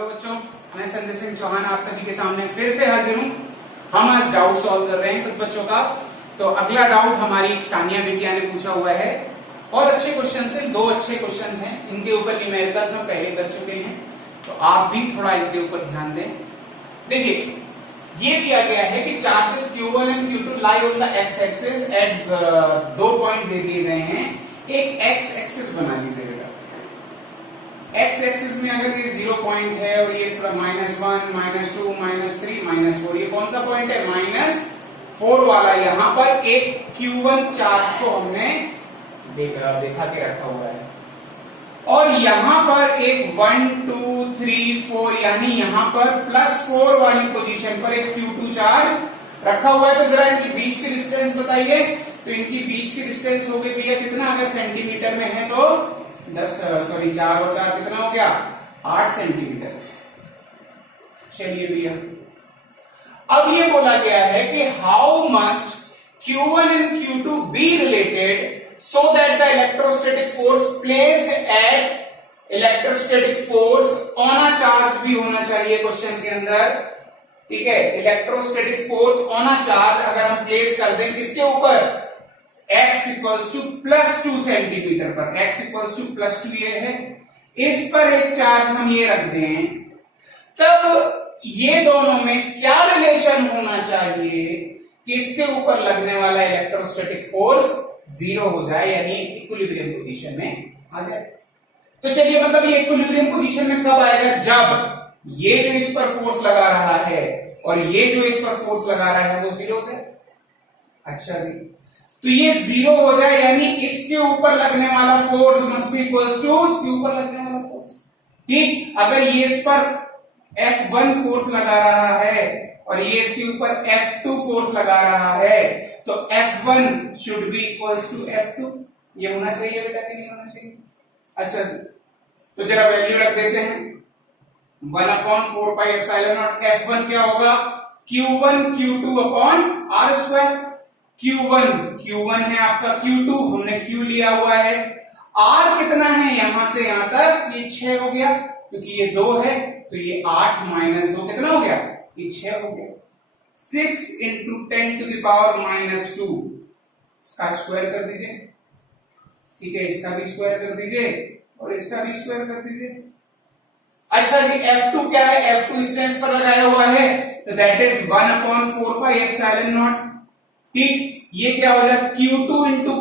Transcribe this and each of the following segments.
Hello बच्चों, मैं संजय सिंह चौहान आप सभी के सामने फिर से हाजिर हूँ। हम आज डाउट सॉल्व कर रहे हैं कुछ बच्चों का। तो अगला डाउट हमारी सानिया बिटिया ने पूछा हुआ है। बहुत अच्छे क्वेश्चन है, दो अच्छे क्वेश्चन हैं। इनके ऊपर न्यूमेरिकल्स हम पहले कर चुके हैं, तो आप भी थोड़ा इनके ऊपर ध्यान दें। देखिए, ये दिया गया है कि charges Q1 and Q2 lie on the x axis at दो पॉइंट दे दिए गए हैं। एक एक्स एक्सिस बना लीजिए बेटा। एक्स एक्सिस में अगर ये 0 पॉइंट है और ये -1, -2, -3, -4, ये कौन सा पॉइंट है? -4 वाला। यहां पर एक Q1 चार्ज को हमने देखा के रखा हुआ है और यहां पर एक 1, 2, 3, 4 यानी यहां पर +4 वाली पोजीशन पर एक Q2 चार्ज रखा हुआ है। तो जरा इनकी बीच की डिस्टेंस बताइए। तो इनकी बीच की डिस्टेंस हो गई भैया कितना? अगर सेंटीमीटर में है तो 4 और 4 कितना हो गया? 8 सेंटीमीटर। चलिए भैया, अब ये बोला गया है कि how must Q1 and Q2 be related so that the electrostatic force placed at electrostatic force on a charge भी होना चाहिए क्वेश्चन के अंदर। ठीक है, electrostatic force on a charge अगर हम प्लेस कर दें किसके ऊपर? x इक्वल्स टू +2 सेंटीमीटर पर। x इक्वल्स टू +2 ये है, इस पर एक चार्ज हम ये रख दें, तब ये दोनों में क्या रिलेशन होना चाहिए कि इसके ऊपर लगने वाला इलेक्ट्रोस्टैटिक फोर्स 0 हो जाए, यानी इक्विलिब्रियम पोजीशन में आ जाए। तो चलिए, मतलब ये इक्विलिब्रियम पोजीशन में कब आएगा? जब ये जो इस पर फोर्स लगा रहा है और ये जो इस पर फोर्स लगा रहा है वो 0 हो जाए। अच्छा जी, तो ये 0 हो जाए यानी इसके ऊपर लगने वाला force must be equals to इसके ऊपर लगने वाला फोर्स। ठीक, अगर ये इस पर F1 फोर्स लगा रहा है और ये इसके ऊपर F2 फोर्स लगा रहा है, तो F1 should be equals to F2। ये होना चाहिए बेटा कि नहीं होना चाहिए? अच्छा जी, तो जरा वैल्यू रख देते हैं। 1/4 पाई एप्सिलॉन नॉट F1 क्या होगा? Q1 Q2 upon R²। Q1 है आपका, Q2 हमने Q लिया हुआ है, R कितना है यहां से यहां तक? ये 6 हो गया, क्योंकि ये 2 है तो ये 8 - 2 कितना हो गया? ये 6 हो गया। 6 इंटू 10⁻², इसका स्क्वायर कर दीजिए। ठीक है, इसका भी स्क्वायर कर दीजिए और इसका भी स्क्वायर कर दीजिए। अच्छा जी, F2 क्या है? F2 डिस्टेंस पर लगाया हुआ है, तो that is 1/4 pi epsilon not. ठीक, ये क्या हो जाएगा? Q2 into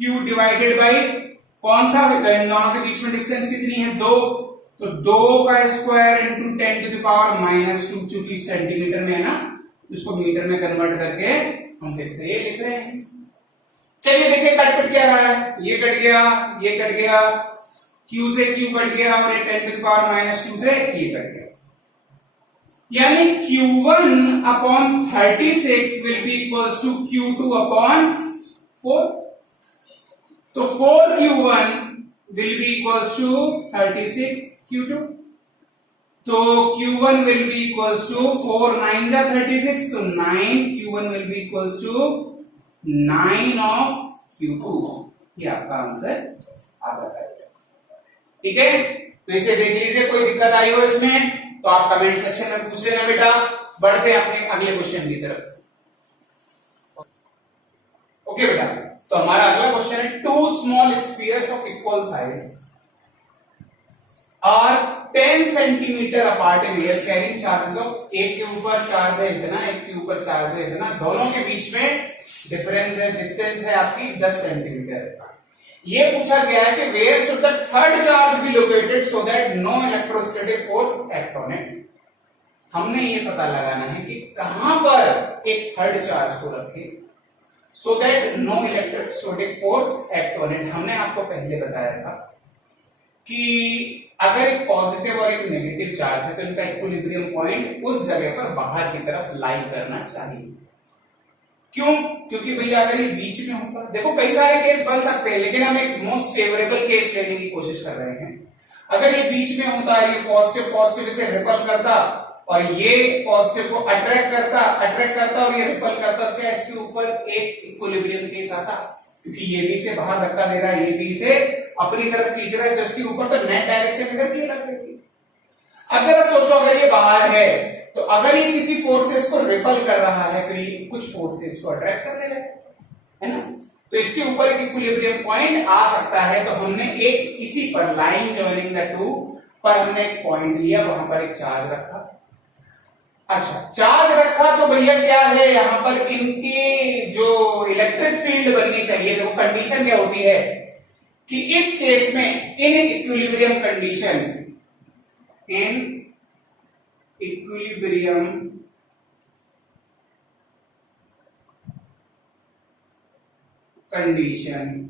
Q divided by कौन सा? दोनों के बीच में डिस्टेंस कितनी है? 2, तो 2 का स्क्वायर इंटू 10⁻², चूंकि सेंटीमीटर में है ना, इसको मीटर में कन्वर्ट करके हम फिर से ये लिख रहे हैं। चलिए देखिए, कट क्या रहा है? ये कट गया, ये कट गया, Q से Q कट गया और ये 10⁻² से ये कट गया, यानी Q1 upon 36 will be equals to Q2 upon 4। तो 4Q1 will be equals to 36 Q2. तो Q1 will be equals to 4 9 जा 36, तो 9 Q1 will be equals to 9 of Q2। ये आपका आंसर आ जाता है। ठीक है, तो इसे देख लीजिए, कोई दिक्कत आई हो इसमें तो आप कमेंट सेक्शन में पूछ लेना बेटा। बढ़ते हैं अपने अगले क्वेश्चन की तरफ। ओके बेटा, तो हमारा अगला क्वेश्चन है, 2 small spheres of equal size are 10 centimetre apart in air carrying charges of, एक के ऊपर चार्ज है इतना, एक के ऊपर चार्ज है इतना, दोनों के बीच में डिफरेंस है, डिस्टेंस है आपकी 10 सेंटीमीटर। ये पूछा गया है कि where should the third charge be located so that no electrostatic force act on it. हमने ये पता लगाना है कि कहां पर एक थर्ड चार्ज को रखें so that no electrostatic force act on it। हमने आपको पहले बताया था कि अगर एक पॉजिटिव और एक नेगेटिव चार्ज है तो इनका इक्विलिब्रियम पॉइंट उस जगह पर बाहर की तरफ लाई करना चाहिए। क्यों? क्योंकि भैया अगर ये बीच में होगा, देखो कई सारे केस बन सकते हैं, लेकिन हम एक मोस्ट फेवरेबल केस लेने की कोशिश कर रहे हैं। अगर ये बीच में होता है, ये पॉजिटिव से रिपल करता और ये पॉजिटिव को अट्रैक्ट करता और ये रिपल करता, क्या इसके ऊपर एक इक्विलिब्रियम केस आता? क्योंकि ये भी से बाहर धक्का दे रहा है, ये भी से अपनी तरफ खींच रहा है तो इसके ऊपर तो नेट डायरेक्शन इधर की लग रही है। अब जरा सोचो, अगर ये बाहर है तो अगर ये किसी फोर्सेस को रिपल कर रहा है तो ये कुछ फोर्सेस को अट्रैक्ट कर लेगा, है ना। तो इसके ऊपर एक इक्विलिब्रियम पॉइंट आ सकता है। तो हमने एक इसी पर लाइन जॉइनिंग द टू पर हमने एक पॉइंट लिया, वहां पर एक चार्ज रखा। अच्छा, चार्ज रखा तो भैया क्या है, यहां पर इनकी जो इलेक्ट्रिक फील्ड बननी चाहिए, तो कंडीशन क्या होती है कि इस केस में in equilibrium condition, in equilibrium condition,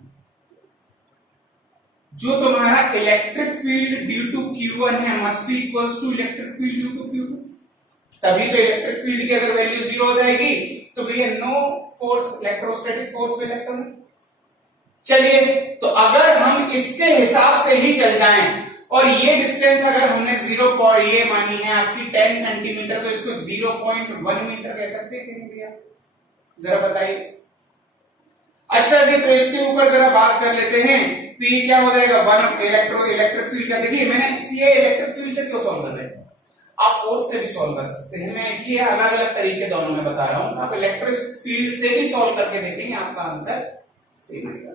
जो तुम्हारा electric field due to Q1 है must be equals to electric field due to Q2, तभी तो इलेक्ट्रिक फील्ड की अगर वैल्यू 0 हो जाएगी तो भैया no force, electrostatic force will act on. चलिए, तो अगर हम इसके हिसाब से ही चल जाएं और ये डिस्टेंस अगर हमने 0 ये मानी है आपकी 10 सेंटीमीटर, तो इसको 0.1 मीटर कह सकते हैं कि नहीं भैया, जरा बताइए। अच्छा जी, तो इसके ऊपर जरा बात कर लेते हैं। तो ये क्या हो जाएगा, वन इलेक्ट्रिक फील्ड का, देखिए मैंने सीए इलेक्ट्रिक फील्ड से क्यों सॉल्व कर रहे हैं, आप फोर्स से भी सॉल्व कर सकते हैं, मैं इसलिए अलग अलग तरीके दोनों में बता रहा हूं। आप इलेक्ट्रिक फील्ड से भी सॉल्व करके देखेंगे, आपका आंसर सेम आएगा।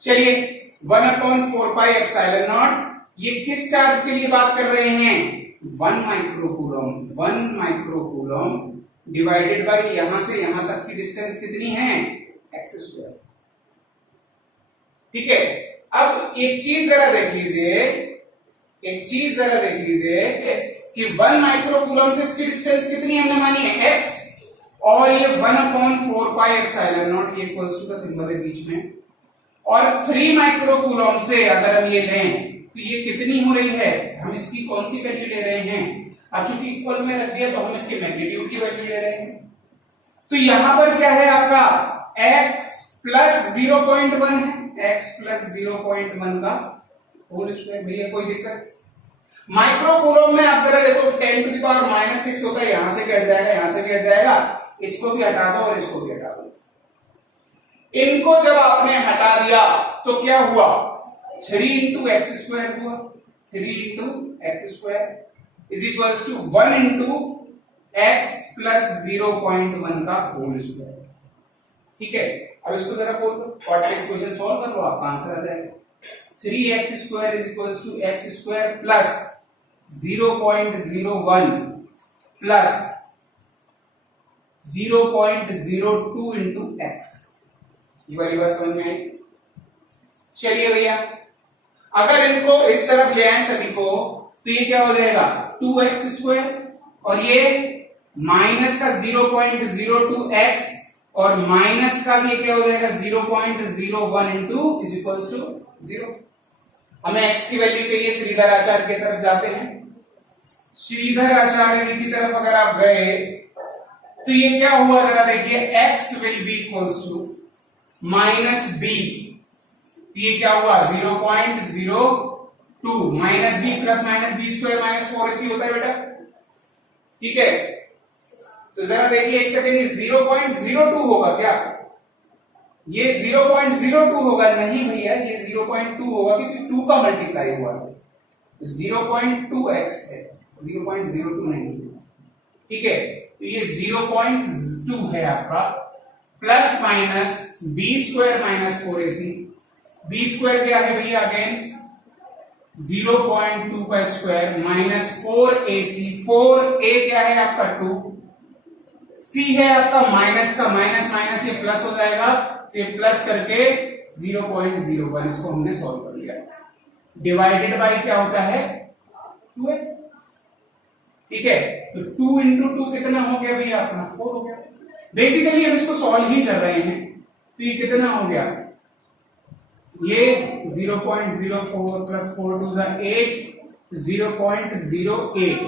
चलिए, 1/4 पाई एप्सिलॉन नॉट, ये किस चार्ज के लिए बात कर रहे हैं, 1 माइक्रोकूलम डिवाइडेड बाई यहां से यहां तक की डिस्टेंस कितनी है, x²। ठीक है, अब एक चीज जरा देख लीजिए कि 1 माइक्रोकूलम से इसकी डिस्टेंस कितनी हमने मानी है, x, और ये 1/4 पाई एप्सिलॉन नॉट, ये इक्वल्स टू का सिंबल है बीच में, और 3 माइक्रोकूलम से अगर हम ये लें तो ये कितनी हो रही है, हम इसकी कौन सी वैल्यू ले रहे हैं, अब चूंकि इक्वल में रख दिया तो हम इसके मैग्नीट्यूड की वैल्यू ले रहे हैं। तो यहां पर क्या है आपका x प्लस 0.1 है, x प्लस 0.1 का होल स्क्वायर, भैया कोई दिक्कत। माइक्रोकूलम में आप जरा देखो 10⁻⁻6 होता है, यहां से कट जाएगा, यहां से कट जाएगा, इसको भी हटा दो और इसको भी हटा दो। इनको जब आपने हटा दिया तो क्या हुआ, 3 × x² हुआ, 3 × x² is equals to 1 × x plus 0.1 का होल स्क्वायर। ठीक है, अब इसको जरा बोल दो, क्वाड्रेटिक इक्वेशन सॉल्व कर लो, आपका आंसर आ जाएगा 3x² is equals to x² plus 0.01 plus 0.02 into x। ये वाली बात समझ में आई। चलिए भैया, अगर इनको इस तरफ ले आए सभी को तो ये क्या हो जाएगा 2x² और ये माइनस का 0.02x और माइनस का ये क्या हो जाएगा 0.01 इंटू इज इक्वल्स टू 0। हमें x की वैल्यू चाहिए, श्रीधर आचार्य की तरफ जाते हैं। श्रीधर आचार्य जी की तरफ अगर आप गए तो ये क्या हुआ जरा देखिए, x will be equals to minus b, ये क्या हुआ 0.02 minus b plus minus b square minus 4ac होता है बेटा। ठीक है, तो जरा देखिए एक सेकंड, ये 0.02 होगा क्या, ये 0.02 होगा, नहीं भैया ये 0.2 होगा क्योंकि 2 का मल्टीप्लाई हुआ है, 0.2x है, 0.02 नहीं। ठीक है, तो ये 0.2 है आपका, plus minus b square minus 4ac, b square क्या है भैया अगेन 0.2 का स्क्वायर माइनस 4ac, 4a क्या है आपका 2, c है आपका माइनस का माइनस माइनस ये प्लस हो जाएगा, तो ये प्लस करके 0.01, इसको हमने सॉल्व कर लिया, डिवाइडेड बाय क्या होता है 2a। ठीक है, तो 2 इंटू 2 कितना हो गया भैया अपना 4 हो गया। बेसिकली हम इसको सॉल्व ही कर रहे हैं, तो ये कितना हो गया, ये 0.04 प्लस 4 2 8, 0.08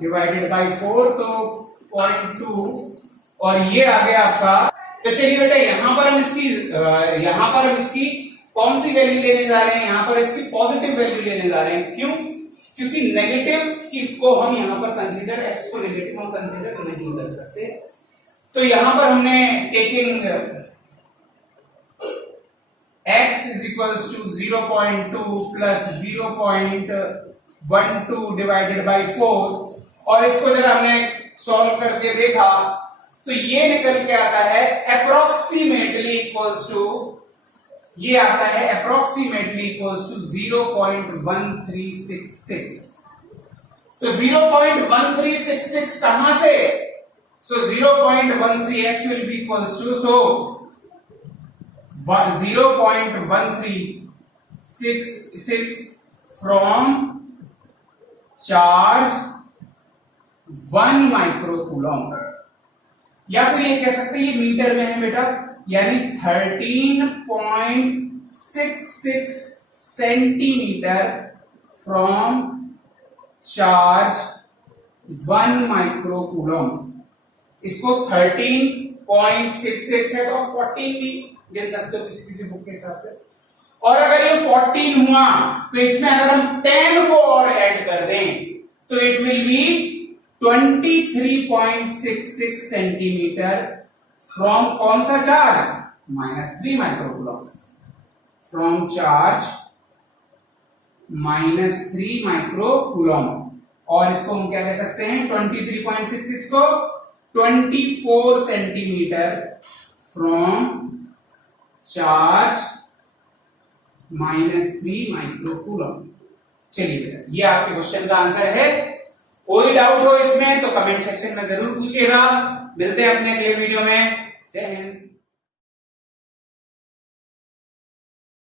डिवाइडेड बाय 4 तो 0.2, और ये आ गया आपका। तो चलिए बेटा यहां पर हम इसकी कौन सी वैल्यू लेने जा रहे हैं, यहां पर इसकी पॉजिटिव वैल्यू लेने जा रहे हैं। क्यों, क्योंकि नेगेटिव को हम यहां पर कंसीडर, x को नेगेटिव हम कंसीडर नहीं कर सकते। तो यहां पर हमने taking x is equals to 0.2 plus 0.12 divided by 4, और इसको जब हमने सॉल्व करके देखा तो ये निकल के आता है अप्रोक्सीमेटली इक्वल्स टू, ये आता है अप्रोक्सीमेटली इक्वल्स टू 0.1366। तो 0.1366 कहां से? So 0.13x will be equals to, so 0.1366 from charge 1 microcoulomb, या फिर ये कह सकते हैं ये मीटर में है बेटा, यानी 13.66 सेंटीमीटर फ्रॉम चार्ज 1 माइक्रोकूलम। इसको 13.66 है तो 14 भी गिन सकते हो किसी किसी बुक के हिसाब से, और अगर ये 14 हुआ तो इसमें अगर हम 10 को और ऐड कर दें तो it will be 23.66 centimetre from कौन सा charge? -3 microcoulomb, from charge -3 microcoulomb. और इसको हम क्या कह सकते हैं? 23.66 को 24 सेंटीमीटर फ्रॉम चार्ज -3 माइक्रोकूलम। चलिए बेटा, ये आपके क्वेश्चन का आंसर है। कोई डाउट हो इसमें तो कमेंट सेक्शन में जरूर पूछिएगा। मिलते हैं अपने अगले वीडियो में। जय हिंद।